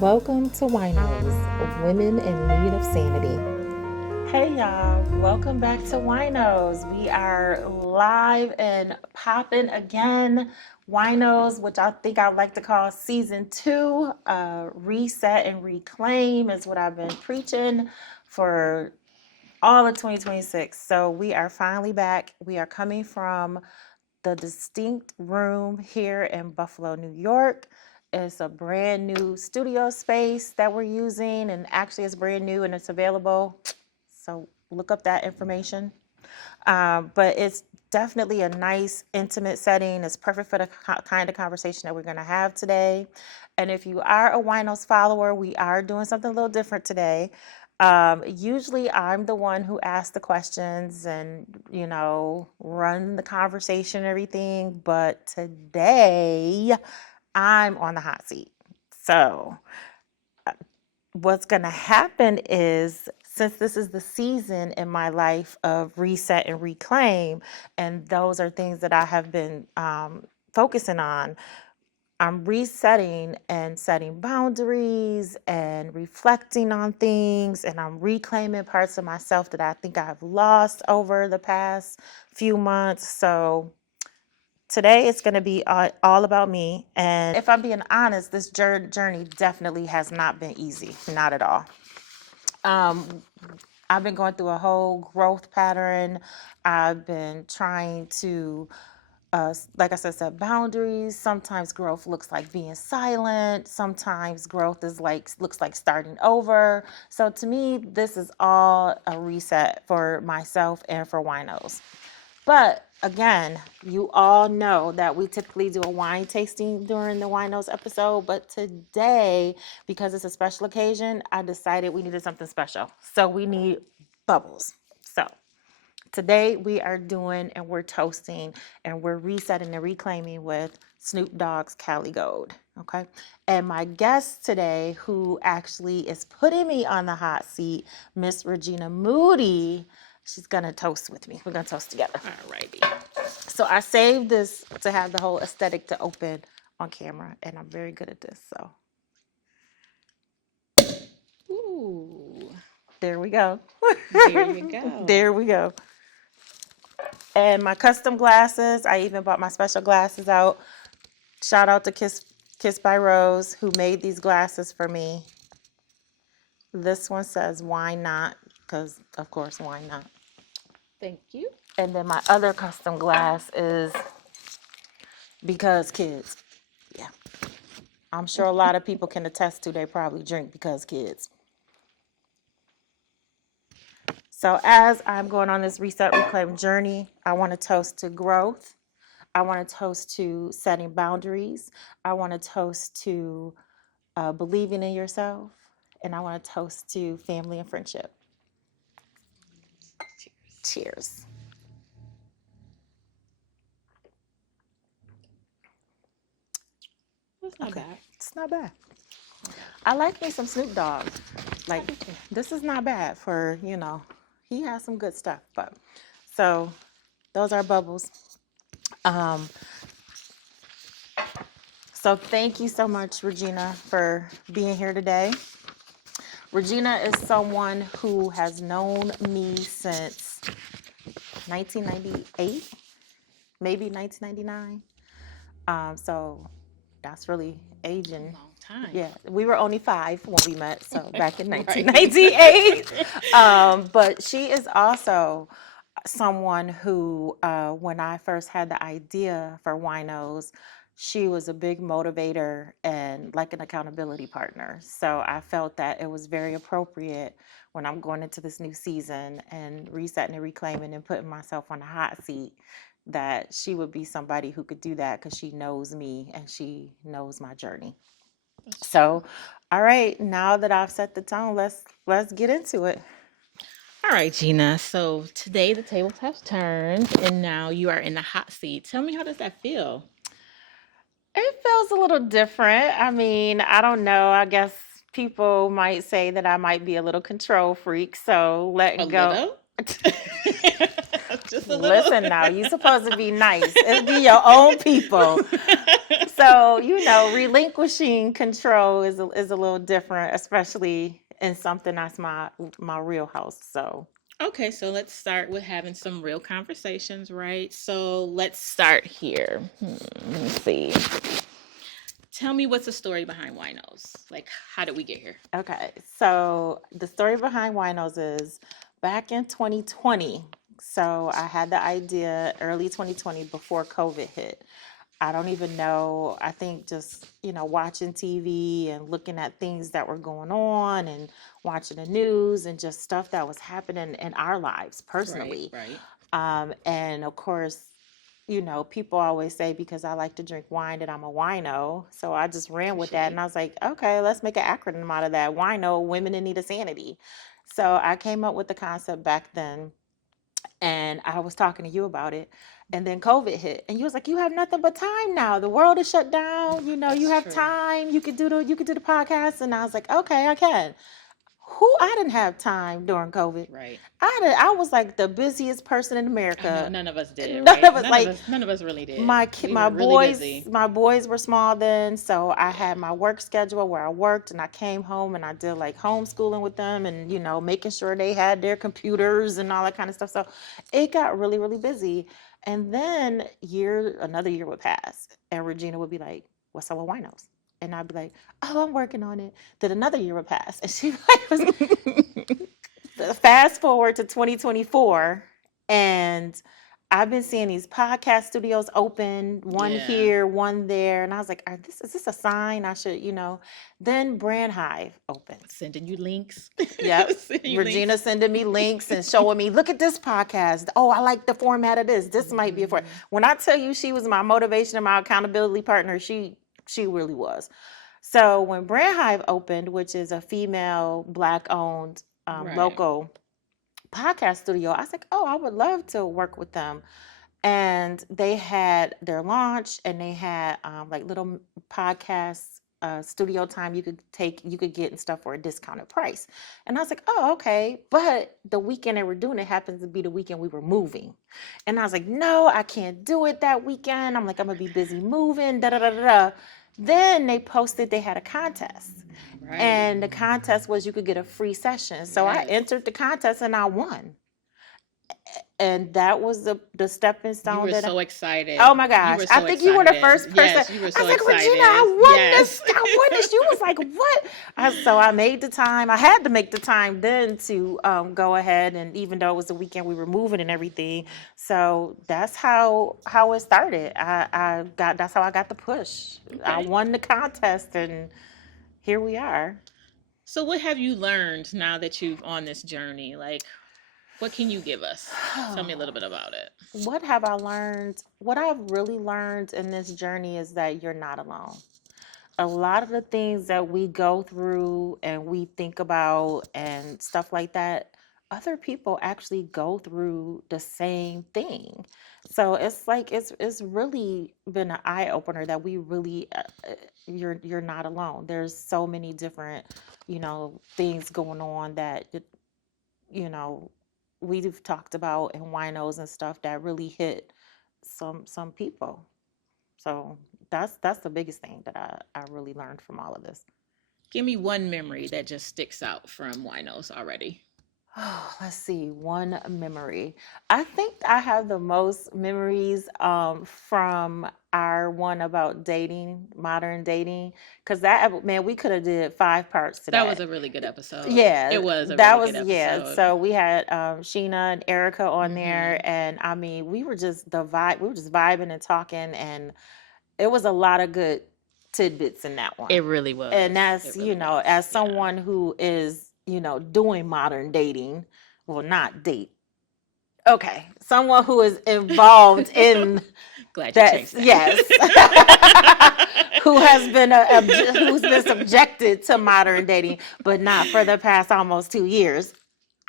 Welcome to WINOS, Women in Need of Sanity. Hey y'all, welcome back to WINOS. We are live and popping again. WINOS, which I think I'd like to call season 2, reset and reclaim is what I've been preaching for all of 2026. So we are finally back. We are coming from the distinct room here in Buffalo, New York. It's a brand new studio space that we're using, and actually it's brand new and it's available. So look up that information. But it's definitely a nice, intimate setting. It's perfect for the kind of conversation that we're going to have today. And if you are a WINOS follower, we are doing something a little different today. Usually I'm the one who asks the questions and, run the conversation and everything. But today I'm on the hot seat. So what's going to happen is, since this is the season in my life of reset and reclaim, and those are things that I have been focusing on, I'm resetting and setting boundaries and reflecting on things, and I'm reclaiming parts of myself that I think I've lost over the past few months. So today it's going to be all about me. And if I'm being honest, this journey definitely has not been easy, not at all. I've been going through a whole growth pattern. I've been trying to like I said, set boundaries. Sometimes growth looks like being silent. Sometimes growth looks like starting over. So to me, this is all a reset for myself and for WINOS. But again, you all know that we typically do a wine tasting during the WINOS episode. But today, because it's a special occasion, I decided we needed something special. So we need bubbles. So today we are doing and we're toasting and we're resetting and reclaiming with Snoop Dogg's Cali Gold. Okay. And my guest today, who actually is putting me on the hot seat, Miss Regina Moody, she's going to toast with me. We're going to toast together. All righty. So I saved this to have the whole aesthetic to open on camera, and I'm very good at this. So, ooh, there we go. There you go. There we go. And my custom glasses, I even bought my special glasses out. Shout out to Kiss by Rose, who made these glasses for me. This one says, "Why not?" Because, of course, why not? Thank you. And then my other custom glass is because kids. Yeah. I'm sure a lot of people can attest to they probably drink because kids. So as I'm going on this reset reclaim journey, I want to toast to growth. I want to toast to setting boundaries. I want to toast to believing in yourself. And I want to toast to family and friendship. Cheers. That's not bad. It's not bad. I like me some Snoop Dogg. Like, this is not bad for, he has some good stuff. But so those are bubbles. So thank you so much, Regina, for being here today. Regina is someone who has known me since 1998, maybe 1999. So that's really aging. Long time. Yeah, we were only 5 when we met, so back in 1998. But she is also someone who, when I first had the idea for WINOS, she was a big motivator and like an accountability partner. So I felt that it was very appropriate when I'm going into this new season and resetting and reclaiming and putting myself on a hot seat, that she would be somebody who could do that because she knows me and she knows my journey. So, all right, now that I've set the tone, let's get into it. All right, Gina. So today the tables have turned and now you are in the hot seat. Tell me, how does that feel? It feels a little different. I mean, I don't know. I guess people might say that I might be a little control freak. So letting go. Just a little. Listen now, you're supposed to be nice. It's be your own people. So, relinquishing control is a little different, especially in something that's my real house. So, Okay, so let's start with having some real conversations, right? So let's start here. Let me see. Tell me what's the story behind WINOS? Like, how did we get here? okay. So, the story behind WINOS is back in 2020. So, I had the idea early 2020 before COVID hit. I don't even know. I think just, watching TV and looking at things that were going on and watching the news and just stuff that was happening in our lives Right, personally. right. And of course, people always say because I like to drink wine that I'm a wino. So I just ran with that Touche. and I was like, okay, let's make an acronym out of that. Wino, women in need of sanity. So I came up with the concept back then and I was talking to you about it. And then COVID hit, and you was like, "You have nothing but time now. The world is shut down. You That's have true. time. You could do the podcast." And I was like, "Okay, I can." I didn't have time during COVID. Right. I was like the busiest person in I know America. none of us did, None right? of us like None of us really did. my We my were really boys busy. my boys were small then, so I Yeah. had my work schedule where I worked and I came home and I did like homeschooling with them and making sure they had their computers and all that kind of stuff. So it got really really busy. And then another year would pass and Regina would be like, "What's up with winos?" And I'd be like, "Oh, I'm working on it." Then another year would pass and she was fast forward to 2024 and I've been seeing these podcast studios open, one Yeah. here, one there, and I was like, is this a sign I should, Then Brand Hive opened. Sending you links. Yep. Sending you Regina links. sending me links and showing me, look at this podcast. Oh, I like the format of this. This might be a for. When I tell you she was my motivation and my accountability partner, she really was. So when Brand Hive opened, which is a female black owned Right. local podcast studio, I was like, oh, I would love to work with them. And they had their launch and they had like little podcast studio time you could get and stuff for a discounted price. And I was like, oh, okay. But the weekend they were doing it happens to be the weekend we were moving. And I was like, no, I can't do it that weekend. I'm like, I'm gonna be busy moving, da da da da da. Then they posted they had a contest. Right. And the contest was you could get a free session. So I Yes. entered the contest and I won. And that was the stepping You stone were that so excited. oh my You gosh. were I so think you were the excited. first person. Yes, you were I so was like, Regina, excited. I won Yes. this. I won this. You was like, what? So I made the time. I had to make the time then to go ahead. And even though it was the weekend we were moving and everything. So that's how it started. That's how I got the push. I Okay. won the contest and here we are. So what have you learned now that you've on this journey? Like, what can you give us? Tell me a little bit about it. What have I learned? What I've really learned in this journey is that you're not alone. A lot of the things that we go through and we think about and stuff like that, other people actually go through the same thing. So it's like it's really been an eye opener that we really you're not alone. There's so many different things going on that you know we've talked about in winos and stuff that really hit some people. So that's the biggest thing that I really learned from all of this. Give me one memory that just sticks out from Winos already. Oh, let's see, one memory. I think I have the most memories from our one about dating, modern dating, because that man, we could have did 5 parts to That was that. a really good episode. Yeah, It was a that really good was yeah. episode. So we had Sheena and Erica on there, Mm-hmm. and I mean, we were just the vibe. We were just vibing and talking, and it was a lot of good tidbits in that one. It really And was. that's, It really was. as Yeah. someone who is, doing modern dating, well, not date. Okay. Someone who is involved in Glad you that, changed yes. that. Who's been subjected to modern dating, but not for the past almost 2 years.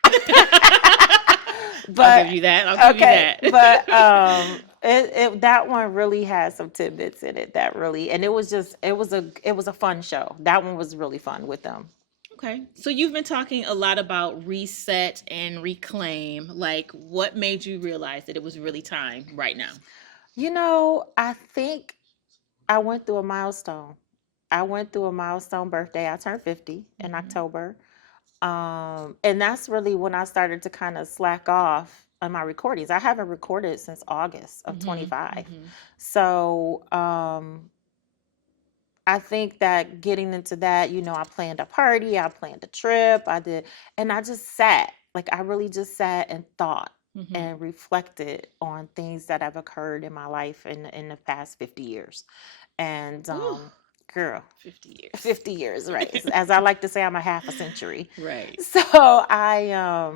I'll give But you that. I'll give you okay, that. but that one really had some tidbits in it that really, and it was a fun show. That one was really fun with them. Okay. So you've been talking a lot about reset and reclaim. Like, what made you realize that it was really time right now? I think I went through a milestone. I went through a milestone birthday. I turned 50 in Mm-hmm. October. And that's really when I started to kind of slack off on my recordings. I haven't recorded since August of Mm-hmm. 25. Mm-hmm. So, I think that getting into that, I planned a party, I planned a trip, I did, and I just sat, like I really just sat and thought Mm-hmm. and reflected on things that have occurred in my life in the past 50 years. And Ooh, girl, 50 years. 50 years, right? As I like to say, I'm a half a century. Right. So I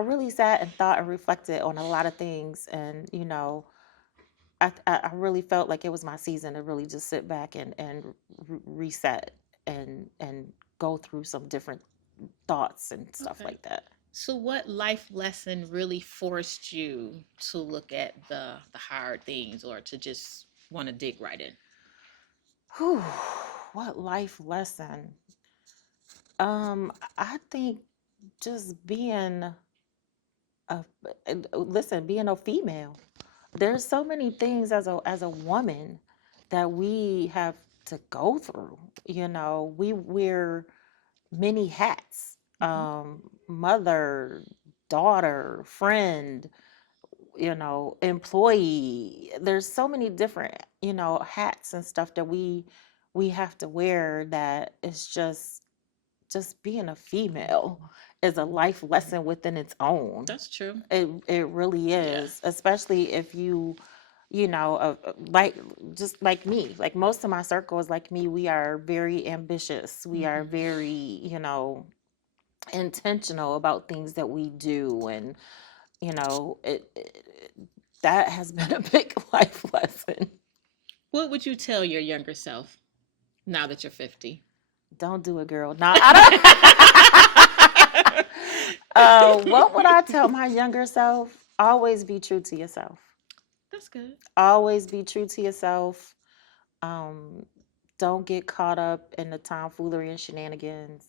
really sat and thought and reflected on a lot of things, and I really felt like it was my season to really just sit back and reset and go through some different thoughts and stuff Okay. like that. So, what life lesson really forced you to look at the hard things, or to just want to dig right in? Whew, what life lesson? I think just being a listen, being a female. There's so many things as a woman that we have to go through. We wear many hats. Mm-hmm. Mother, daughter, friend, employee. There's so many different, hats and stuff that we have to wear, that it's just being a female is a life lesson within its own. That's true. It really Yeah. is, especially if like just like me, like most of my circle is like me. We are very ambitious. We are Mm-hmm. very, intentional about things that we do, and that has been a big life lesson. What would you tell your younger self now that you're 50? Don't do it, girl. No, I don't. What would I tell my younger self? Always be true to yourself. That's good. Always be true to yourself. Um, don't get caught up in the tomfoolery and shenanigans.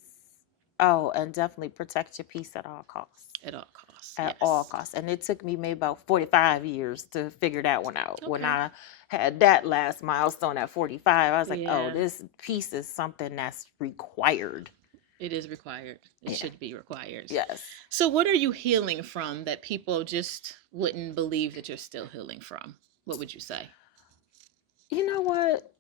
Oh, and definitely protect your peace at all costs. At all costs. At all Yes. costs. And it took me maybe about 45 years to figure that one out. When Okay. I had that last milestone at 45, I was like, oh, Yeah. this piece is something that's required. It is required. It Yeah. should be required. Yes. So, what are you healing from that people just wouldn't believe that you're still healing from? What would you say? You know what?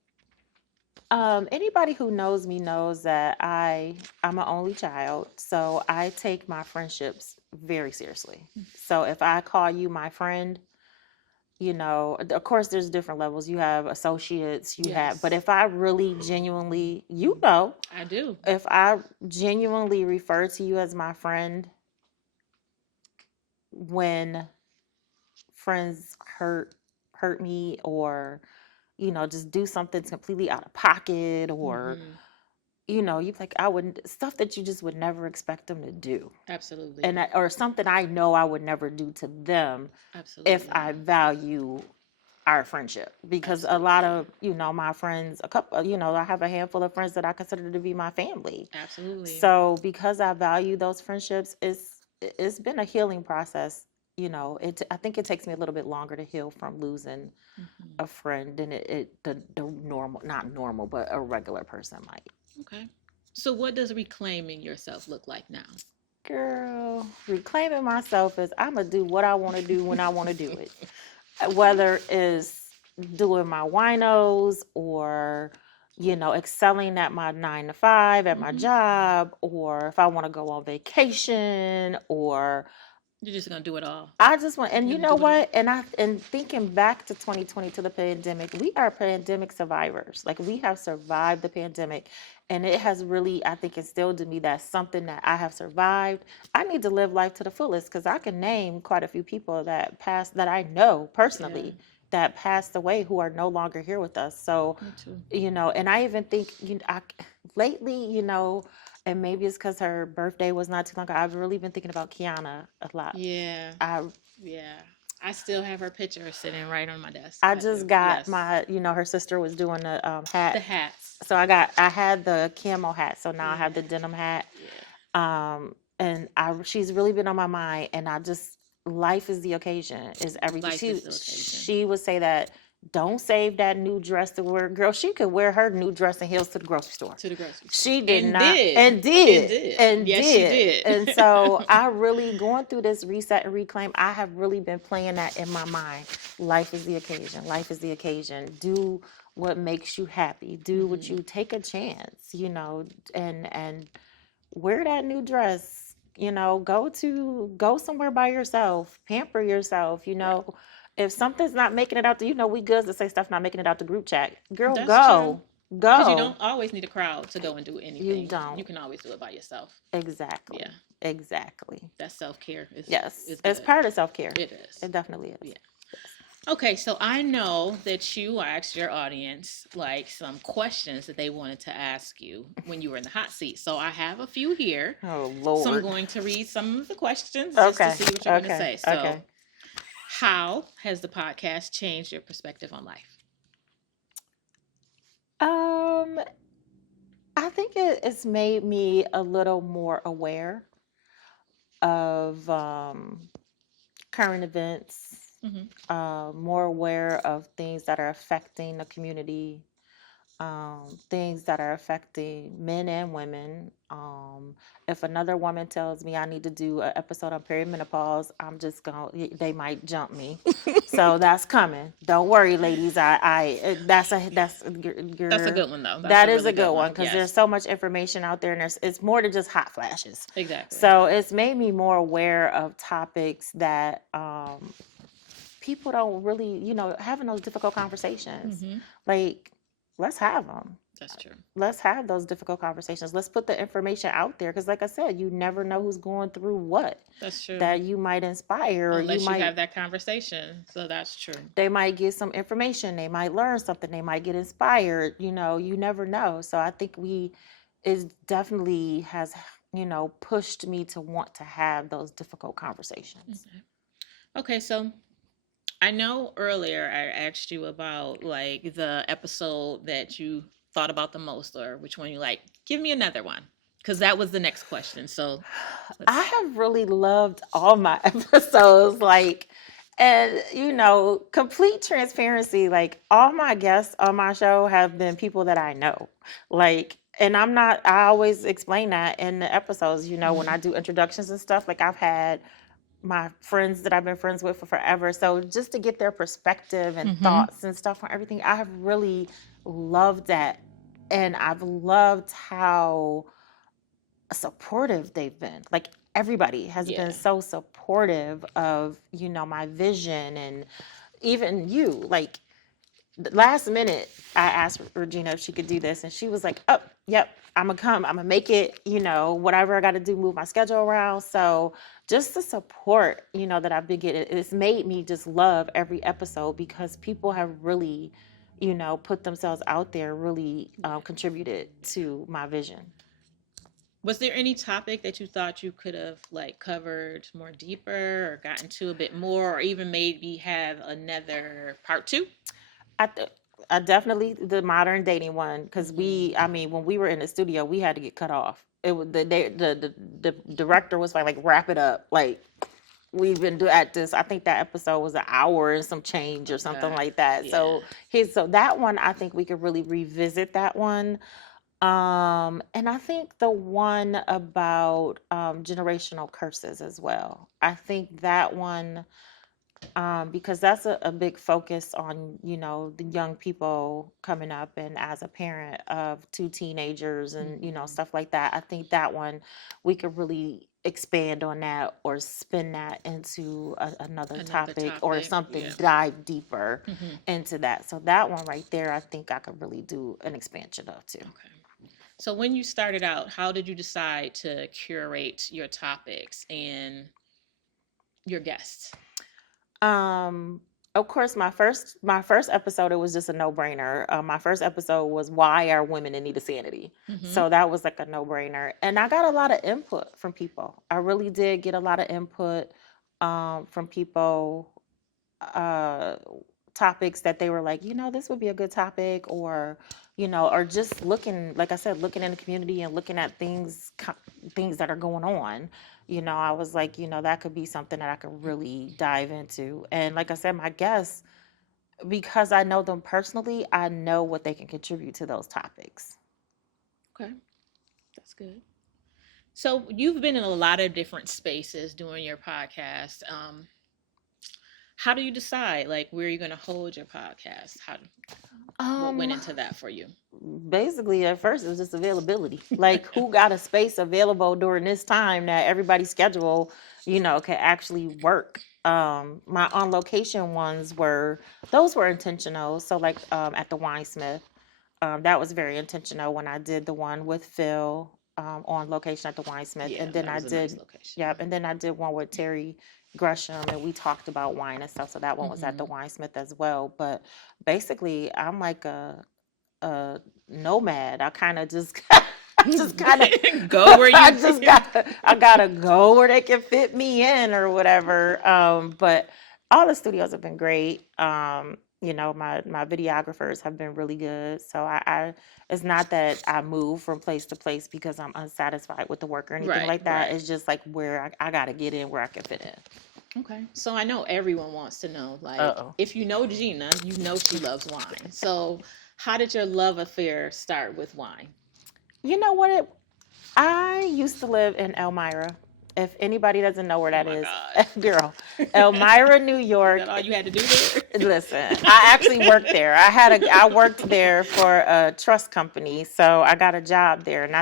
Anybody who knows me knows that I'm an only child, so I take my friendships very seriously. So if I call you my friend, of course there's different levels. You have associates, but Yes, if I really genuinely, I do. if I genuinely refer to you as my friend, when friends hurt me, or just do something completely out of pocket, or Mm-hmm. you like, I wouldn't, stuff that you just would never expect them to do, Absolutely. or something I know I would never do to them if Absolutely. I value our friendship. Because a lot Absolutely. of my friends, a couple, I have a handful of friends that I consider to be my family. Absolutely. So because I value those friendships, it's been a healing process. I think it takes me a little bit longer to heal from losing Mm-hmm. a friend than the normal, not normal, but a regular person might. Okay. So, what does reclaiming yourself look like now? Girl, reclaiming myself is, I'm gonna do what I want to do when I want to do it. Whether it's doing my winos, or excelling at my 9 to 5 at my Mm-hmm. job, or if I want to go on vacation, or You're just gonna do it all. I just want, and You're you gonna know do it all. what? And thinking back to 2020, to the pandemic, we are pandemic survivors. Like, we have survived the pandemic, and it has really, I think, instilled in me that something that I have survived. I need to live life to the fullest, because I can name quite a few people that passed, that I know Yeah. personally, that passed away, who are no longer here with us. So, Me too. and I even think, lately, and maybe it's because her birthday was not too long ago, I've really been thinking about Kiana a lot. Yeah. I Yeah. I still have her picture sitting right on my desk. I I do. just got Yes. my, her sister was doing the The hat. hats. So I had the camo hat. So now I Yeah. have the denim hat. Yeah. And she's really been on my mind, and life is the occasion, is everything. Life is the occasion. She would say that Don't save that new dress to wear. Girl, she could wear her new dress and heels to the grocery store. To the grocery store. She did And not, did. and And did, did. and Yes, she did. did. And so I really, going through this reset and reclaim, I have really been playing that in my mind. Life is the occasion. Life is the occasion. Do what makes you happy. Do what you take a chance, and wear that new dress. Go somewhere by yourself. Pamper yourself. Right. If something's not making it out, we good to say stuff not making it out the group chat. Girl, That's true. go. Because you Go. don't always need a crowd to go and do You anything. You don't. can always do it by yourself. Exactly. Yeah. Exactly. That self-care Yes. is It's good. part of self care. It is. It definitely is. Yeah. Yes. Okay, so I know that you asked your audience like some questions that they wanted to ask you when you were in the hot seat. So I have a few here. Oh So I'm Lord. going to read some of the questions just to Okay. see what you're going to Okay. say. So, Okay. how has the podcast changed your perspective on life? Um, I think it's made me a little more aware of current events, Mm-hmm. more aware of things that are affecting the community, things that are affecting men and women. If another woman tells me I need to do an episode on perimenopause, I'm just going. They might jump me, so that's coming. Don't worry, ladies. That's That's a good one though. That's that a is really a good good one one. because there's Yes. so much information out there, and it's more than just hot flashes. Exactly. So it's made me more aware of topics that people don't really, having those difficult conversations. Mm-hmm. Like, let's have them. That's true. Let's have those difficult conversations. Let's put the information out there because, like I said, you never know who's going through what. That's true. That you might inspire, or Unless you might have that conversation. So that's true. they might get some information. They might learn something. They might get inspired. You never know. So I think it definitely has pushed me to want to have those difficult conversations. Okay, so I know earlier I asked you about like the episode that you thought about the most, or which one you like. Give me another one, because that was the next question. So I have really loved all my episodes. And complete transparency, like all my guests on my show have been people that I know. And I always explain that in the episodes, when I do introductions and stuff, like I've had my friends that I've been friends with for forever. So just to get their perspective and thoughts and stuff on everything, I have really loved that. And I've loved how supportive they've been. Like everybody has been so supportive of, my vision, and even you. Like last minute I asked Regina if she could do this and she was like, "Oh, yep, I'm gonna come. I'm gonna make it, whatever I gotta do, move my schedule around." So just the support, that I've been getting, it's made me just love every episode because people have really, put themselves out there, really contributed to my vision. was there any topic that you thought you could have like covered more deeper or gotten to a bit more, or even maybe have another part two? I, I definitely the modern dating one because when we were in the studio, we had to get cut off. It was the director was like wrap it up, like we've been at this. I think that episode was an hour and some change or something like that. So that one, I think we could really revisit that one. And I think the one about generational curses as well. I think that one, because that's a big focus on the young people coming up, and as a parent of two teenagers and stuff like that. I think that one we could really expand on that or spin that into another topic or something, dive deeper into that. So that one right there, I think I could really do an expansion of too. Okay. So when you started out, how did you decide to curate your topics and your guests? Of course, my first episode, it was just a no brainer. My first episode was why are women in need of sanity. So that was like a no brainer, and I got a lot of input from people. I really did get a lot of input from people. Uh, Topics that they were like, this would be a good topic, or just looking, like I said, looking in the community and looking at things that are going on. I was like, that could be something that I could really dive into. And like I said, my guests, because I know them personally, I know what they can contribute to those topics. Okay, that's good. So you've been in a lot of different spaces doing your podcast. How do you decide like where you're going to hold your podcast? What went Um, into that for you? Basically, at first it was just availability. Like, who got a space available during this time that everybody's schedule, can actually work. My on location ones those were intentional. So, like, at the Winesmith, that was very intentional when I did the one with Phil, on location at the Winesmith, Yeah, and then that I was a nice did, location. yep, and then I did one with Terry Gresham, and we talked about wine and stuff. So that one was at the Mm-hmm. Winesmith as well. But basically, I'm like a nomad. I kind of just just kind of Go where I you just gotta go where they can fit me in or whatever. But all the studios have been great. My videographers have been really good. So I it's not that I move from place to place because I'm unsatisfied with the work or anything right, like that. right. It's just like where I gotta get in where I can fit in. Okay. So I know everyone wants to know, Uh like, oh. if you know Gina, you know she loves wine. So how did your love affair start with wine? You know what? I used to live in Elmira. If anybody doesn't know where Oh that my is, gosh. girl, Elmira, New Is York. that all you had to do there? Listen, I actually worked there. I worked there for a trust company, so I got a job there, and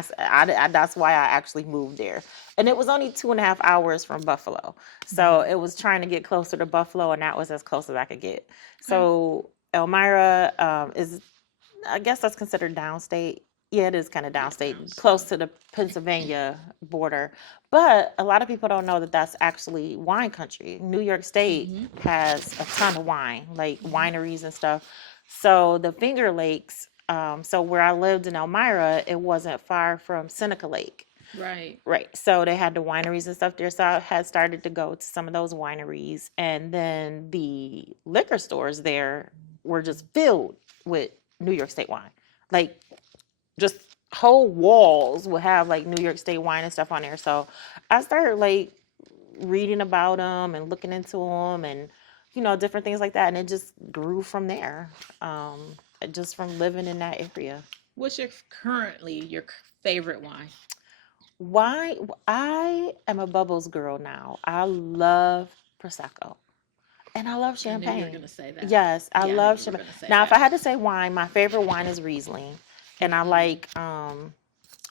that's why I actually moved there. And it was only 2.5 hours from Buffalo, so Mhm. it was trying to get closer to Buffalo, and that was as close as I could get. Okay. So Elmira, is, I guess that's considered downstate. Yeah, it is kind of Yeah, downstate, close downstate. to the Pennsylvania border. But a lot of people don't know that that's actually wine country. New York State Mm-hmm. has a ton of wine, like Mm-hmm. wineries and stuff. So the Finger Lakes, so where I lived in Elmira, it wasn't far from Seneca Lake. Right. Right. So they had the wineries and stuff there. So I had started to go to some of those wineries. And then the liquor stores there were just filled with New York State wine. Like, just whole walls would have like New York State wine and stuff on there. So I started like reading about them and looking into them and, different things like that. And it just grew from there, just from living in that area. What's currently your favorite wine? Why? I am a bubbles girl now. I love Prosecco. And I love I knew you were champagne. gonna say that. Yes, I Yeah, I knew love you were champagne. gonna say Now, if I that. had to say wine, my favorite wine is Riesling. And I Mm-hmm. like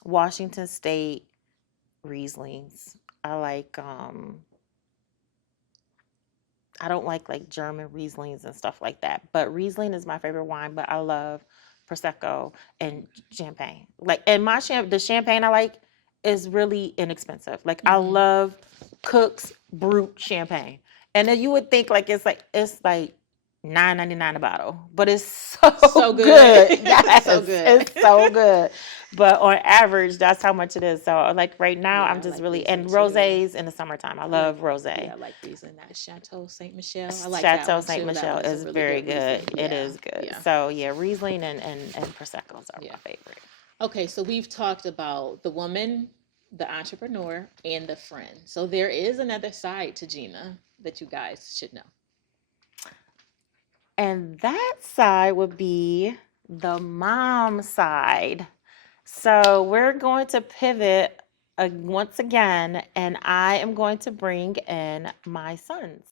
Washington State Rieslings. I like I don't like German Rieslings and stuff like that. But Riesling is my favorite wine, but I love Prosecco and champagne. Like, and the champagne I like is really inexpensive. Like, I Mm-hmm. love Cook's Brut champagne. And then you would think like it's like $9.99 a bottle, but it's so So good. good. So Yes, good. it's so good. But on average, that's how much it is. So like right now, Yeah, I'm I just like really, Riesling and too. rosés in the summertime. I I like love rosé. yeah, I like Riesling. That Chateau Saint Michelle. I like that Chateau one Saint too. That Michelle one's a is really very good good. Riesling. It Yeah, is good. yeah, So yeah, Riesling and Prosecco's are yeah. my favorite. Okay, so we've talked about the woman, the entrepreneur, and the friend. So there is another side to Gina that you guys should know. And that side would be the mom side. So we're going to pivot, once again, and I am going to bring in my sons.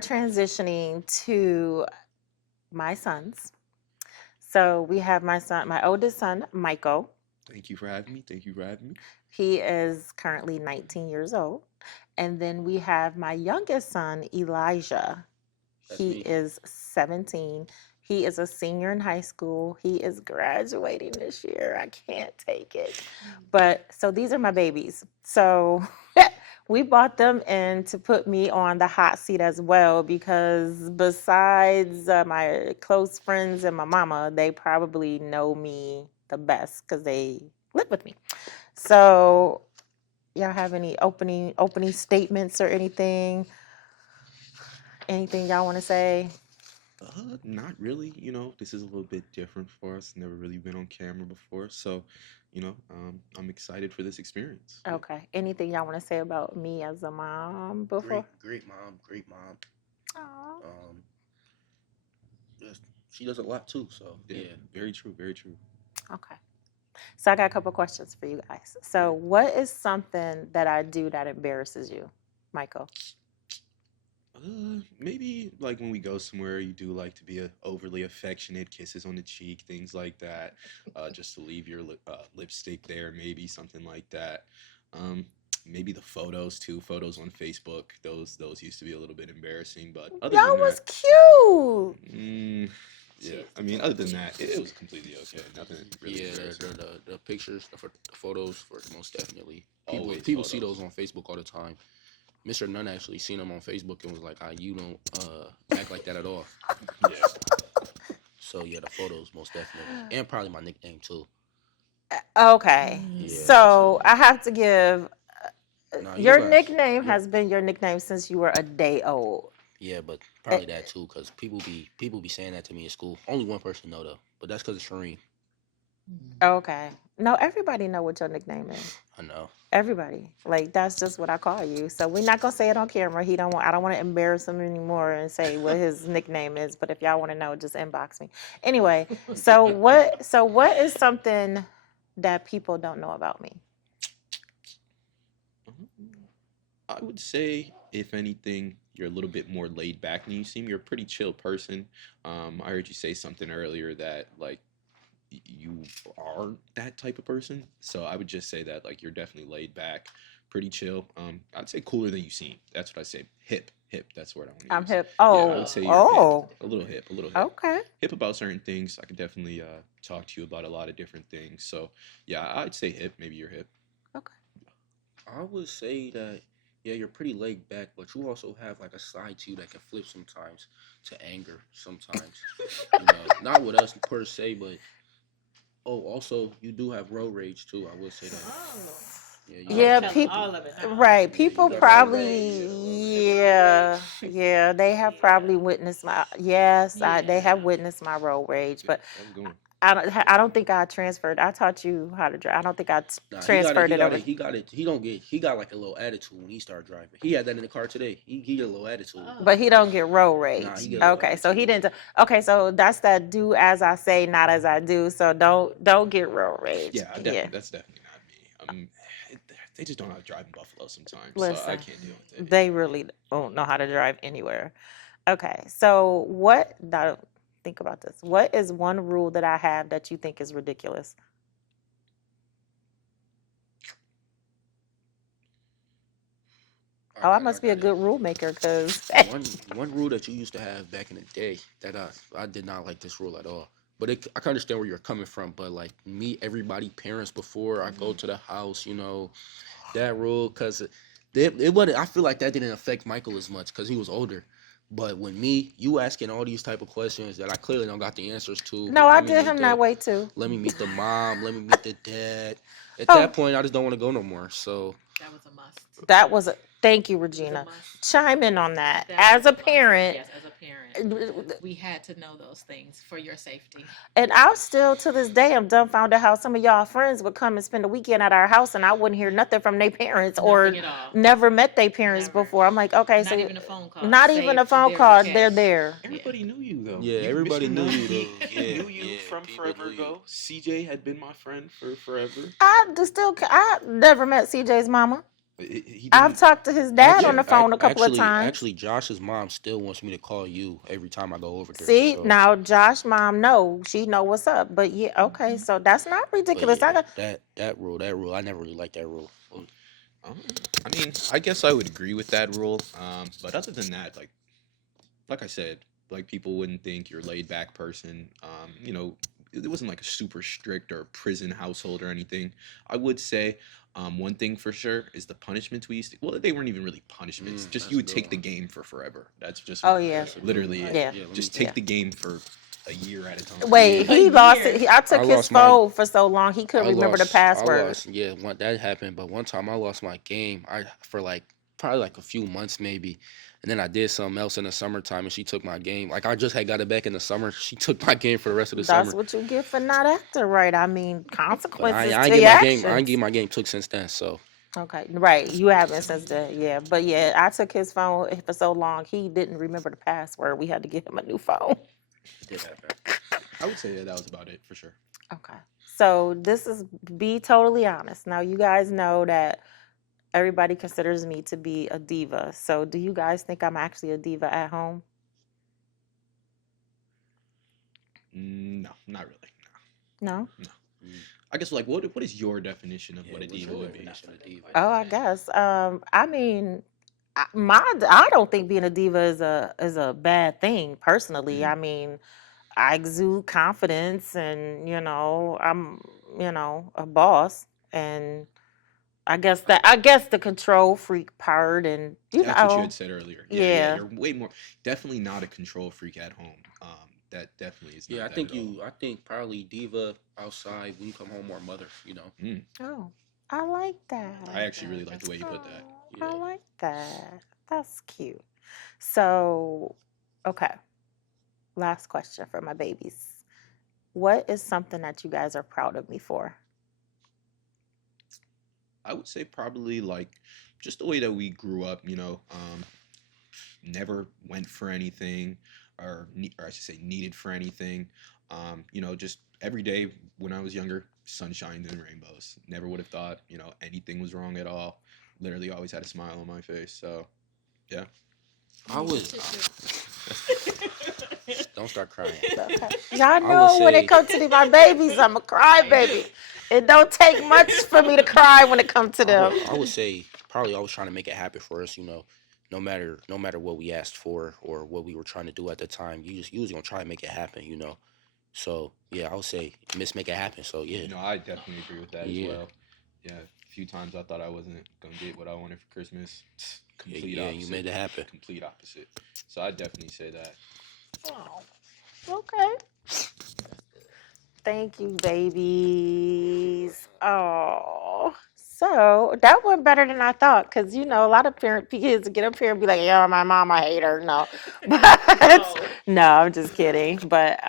Transitioning to my sons. So we have my oldest son, Michael. Thank you for having me. Thank you for having me. He is currently 19 years old. And then we have my youngest son, Elijah. That's He me. is 17. He is a senior in high school. He is graduating this year. I can't take it. But so these are my babies. So we bought them in to put me on the hot seat as well because besides my close friends and my mama, they probably know me the best because they live with me. So y'all have any opening statements or anything? Anything y'all want to say? Not really. This is a little bit different for us. Never really been on camera before, so I'm excited for this experience. Yeah. Okay. Anything y'all want to say about me as a mom before? Great mom, great mom. Aw. Um, she does a lot too. So yeah. Very true. Very true. Okay. So I got a couple questions for you guys. So what is something that I do that embarrasses you, Michael? Maybe like when we go somewhere, you do like to be overly affectionate, kisses on the cheek, things like that. Just to leave your lipstick there, maybe something like that. Um, Maybe the photos too. Photos on Facebook. Those used to be a little bit embarrassing, but other Y'all than was that, cute. yeah. I mean, other than that, it was completely okay. Nothing really Yeah, embarrassing. the pictures, the photos, for most definitely. Always People see photos. those on Facebook all the time. Mr. Nunn actually seen them on Facebook and was like, "You don't act like that at all." Yeah. So yeah, the photos most definitely, and probably my nickname too. Okay. Yeah, So absolutely. I have to give Nah, your yours. nickname has been your nickname since you were a day old. Yeah, but Eh, probably that too, cause people be saying that to me in school. Only one person know though, but that's cause of Shireen. Okay. No, everybody know what your nickname is. I know. Everybody. Like that's just what I call you. So we're not gonna say it on camera. I don't want to embarrass him anymore and say what his nickname is. But if y'all want to know, just inbox me. Anyway, so what is something that people don't know about me? I would say, if anything, you're a little bit more laid back than you seem. You're a pretty chill person. I heard you say something earlier that like you are that type of person. So I would just say that like you're definitely laid back, pretty chill. I'd say cooler than you seem. That's what I say. Hip, hip. That's the word I want to I'm use. hip. Yeah, I Oh, would say you're hip, oh, a little hip, okay. hip about certain things. I could definitely talk to you about a lot of different things. So yeah, I'd say hip. Maybe you're hip. Okay. I would say that yeah, you're pretty laid back, but you also have like a side to you that can flip sometimes to anger. Sometimes, not with us per se, but also you do have road rage too. I will say that. Yeah, you got Yeah, road. people. Right. Yeah, you People got road rage. probably. Yeah, yeah. They have probably witnessed my. Yes, they have witnessed my road rage, Yeah, but that was going. I don't think I transferred. I taught you how to drive. I don't think I Nah, he got it. transferred He it got over. it. He got it. He don't get. He got like a little attitude when he started driving. He had that in the car today. He get a little attitude. But he don't get road Nah, rage. he get a little Okay, so he attitude. didn't. Okay, so that's that do as I say, not as I do. So don't get road rage. Yeah, Yeah. that's definitely not me. It, they just don't know how to drive in Buffalo sometimes, so I Listen, can't deal with it. they really don't know how to drive anywhere. Okay, so what? Now, think about this. What is one rule that I have that you think is ridiculous? Oh, I I must be a got it. good rule maker because One rule that you used to have back in the day that I did not like this rule at all. But I can understand where you're coming from. But like me, everybody, parents before I go to the house, that rule because it wasn't. I feel like that didn't affect Michael as much because he was older. But when me, you asking all these type of questions that I clearly don't got the answers to. no, I did him that way too. Let me meet the mom. Let me meet the dad. At Oh, that point, I just don't want to go no more. So that was a thank you, Regina. Chime in on that. As a parent, We had to know those things for your safety. and I still to this day I'm dumbfounded how some of y'all friends would come and spend a weekend at our house and I wouldn't hear nothing from their parents or Nothing at all. never met their parents Never. before. I'm like, okay, Not so even a phone call. not Say even a phone they're call, okay. they're there. Everybody knew you though. Yeah, You, everybody Mr. knew Nunn, you he, though. he Yeah, knew you yeah, from people forever knew you. ago. CJ had been my friend for forever. I never met CJ's mama. He I've didn't. talked to his dad on Yeah. the phone a couple of times. Actually, Josh's mom still wants me to call you every time I go over there. See, So, now Josh mom she know what's up. But yeah, okay, so that's not but ridiculous. yeah, that rule, I never really liked that rule. I mean, I guess I would agree with that rule. But other than that, like I said, like people wouldn't think you're a laid back person. It wasn't like a super strict or prison household or anything. I would say, one thing for sure is the punishments we used to. Well, they weren't even really punishments. Just That's you a would good take the one. game for forever. That's just Oh yeah. That's a good literally one. it. Yeah. Let me Just Yeah. take the game for a year at a time. Wait, Yeah. he lost it. I I took his lost my. phone for so long he couldn't remember the password. Yeah, that happened. But one time I lost my game. For like probably like a few months maybe, and then I did something else in the summertime, and she took my game. Like I just had got it back in the summer. She took my game for the rest of the That's summer. what you get for not acting right. I mean, But consequences I ain't to get your my game. I ain't actions. get my game took since then. So Okay, right. You haven't since then, yeah. But yeah, I took his phone for so long he didn't remember the password. We had to get him a new phone. It did happen. I would say that was about it for sure. Okay. So this is be totally honest. Now you guys know that everybody considers me to be a diva. So do you guys think I'm actually a diva at home? No, not really. No? No. Mm. I guess like what is your definition of Yeah, what a what's diva your would be? definition of diva? Oh, I guess. I mean, I don't think being a diva is a bad thing personally. Mm-hmm. I mean, I exude confidence, and I'm a boss, and I guess the control freak part, and That's what you had said earlier. Yeah, yeah, yeah. you're way more definitely not a control freak at home. That definitely is Yeah, not I that think at all. you. I think probably diva outside when you come home or mother. You know. Mm. Oh, I like I that. actually really like the way you put that. Oh, Yeah. I like that. That's cute. So, okay, last question for my babies. What is something that you guys are proud of me for? I would say probably like just the way that we grew up. Never went for anything, or I should say needed for anything. Just every day when I was younger, sunshine and rainbows. Never would have thought anything was wrong at all. Literally always had a smile on my face. So yeah. I was. Don't start crying. Okay. Y'all I would know when it say. comes to my babies, I'm a crybaby. It don't take much for me to cry when it comes to them. I would say probably always trying to make it happen for us. You know, no matter what we asked for or what we were trying to do at the time, you was gonna try to make it happen. You know. So yeah, I would say Miss Make It Happen. So yeah. No, I definitely agree with that as Yeah. well. Yeah, a few times I thought I wasn't gonna get what I wanted for Christmas. Yeah, Complete yeah, you opposite. made it happen. Complete opposite. So I definitely say that. Oh, okay. Thank you, babies. Oh, so that went better than I thought because a lot of parent kids get up here and be like, "Yeah, my mom, I hate her." No, but no, I'm just kidding. But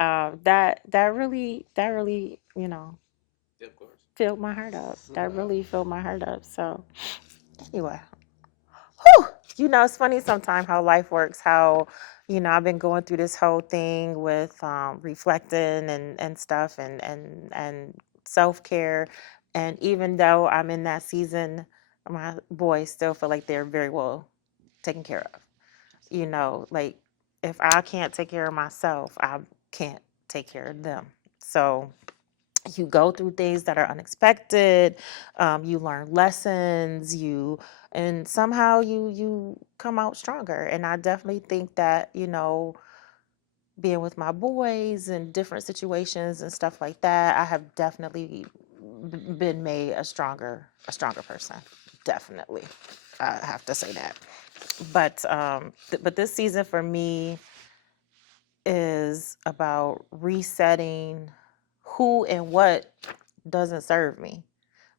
that really, Yeah, of course. filled my heart up. That really filled my heart up. So anyway, whew, it's funny sometimes how life works. How I've been going through this whole thing with reflecting and stuff and self care, and even though I'm in that season, my boys still feel like they're very well taken care of. Like if I can't take care of myself, I can't take care of them. So you go through things that are unexpected, you learn lessons, and somehow you come out stronger. And I definitely think that being with my boys in different situations and stuff like that, I have definitely been made a stronger person. Definitely, I have to say that. But this season for me is about resetting who and what doesn't serve me.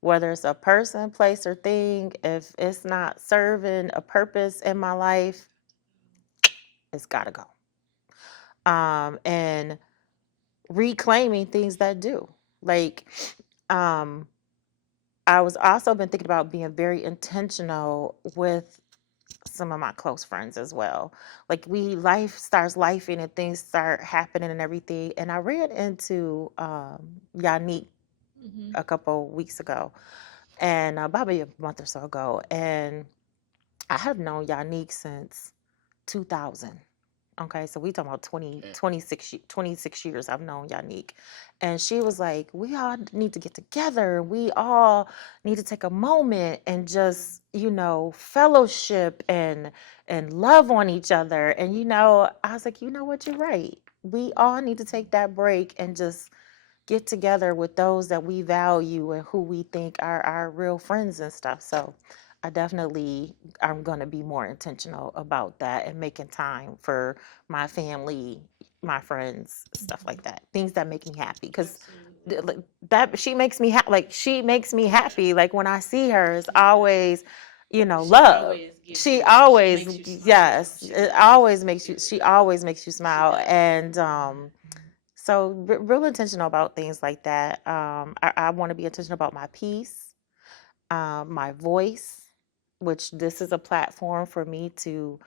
Whether it's a person, place, or thing, if it's not serving a purpose in my life, it's got to go. And reclaiming things that do. Like, um, I was also been thinking about being very intentional with some of my close friends as well. Like life starts lifing and things start happening and everything. And I ran into Yannick a couple weeks ago, and probably a month or so ago. And I have known Yannick since 2000. Okay, so we talking about 20, Yeah. 26 years I've known Yannick. And she was like, we all need to get together. We all need to take a moment and just, fellowship and love on each other. And I was like, you know what, you're right. We all need to take that break and just get together with those that we value and who we think are our real friends and stuff. So I'm going to be more intentional about that and making time for my family, my friends, stuff like that. Things that make me happy because that she makes me like she makes me happy. Like when I see her, it's always love. She always yes, it always makes you. She always makes you smile, and so real intentional about things like that. I want to be intentional about my peace, my voice, which this is a platform for me to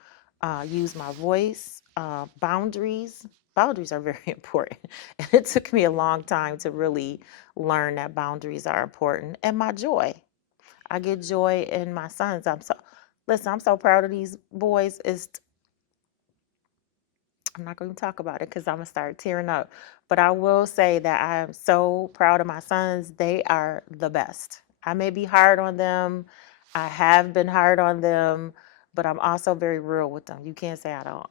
use my voice, boundaries. Boundaries are very important. And it took me a long time to really learn that boundaries are important. And my joy. I get joy in my sons. I'm so proud of these boys. I'm not going to talk about it because I'm going to start tearing up. But I will say that I am so proud of my sons. They are the best. I may be hard on them. I have been hard on them, but I'm also very real with them. You can't say I don't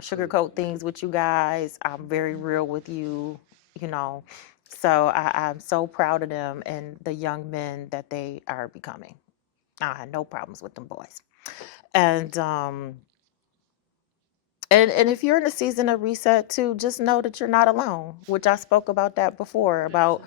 sugarcoat things with you guys. I'm very real with you, you know. So I'm so proud of them and the young men that they are becoming. I had no problems with them boys. And and if you're in a season of reset too, just know that you're not alone, which I spoke about that before, about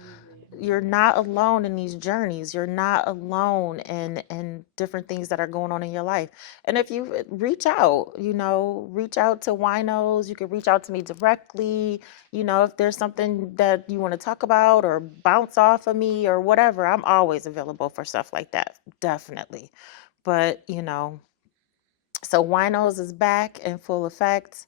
you're not alone in these journeys. You're not alone in different things that are going on in your life. And if you reach out, reach out to WINOS. You can reach out to me directly. If there's something that you want to talk about or bounce off of me or whatever, I'm always available for stuff like that. Definitely. But, so WINOS is back in full effect,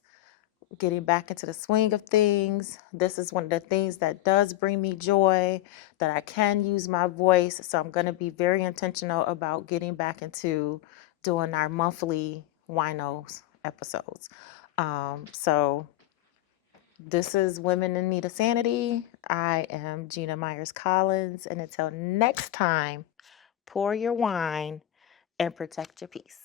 getting back into the swing of things. This is one of the things that does bring me joy, that I can use my voice. So I'm going to be very intentional about getting back into doing our monthly WINOS episodes. So this is Women in Need of Sanity. I am Gina Myers Collins. And until next time, pour your wine and protect your peace.